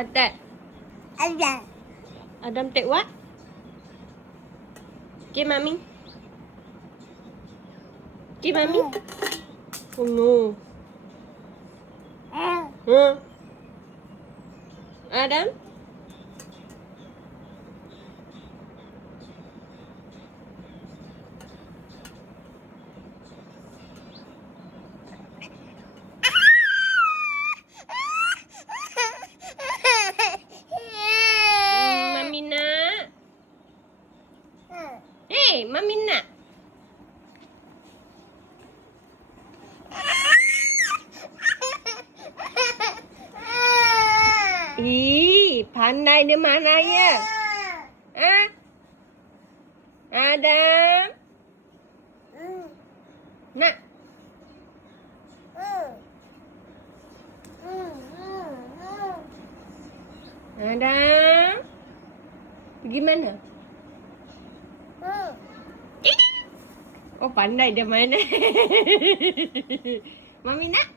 Atat. Adam. Adam take what? Okay, Mummy. Okay, Mummy. Oh no. Huh? Adam? Mummy nak. Hey, Mummy nak. Ih, pandai dia mana ya? Ha? Adam? Nak? Adam? Pergi mana? Oh, pandai dia main. Mami nak?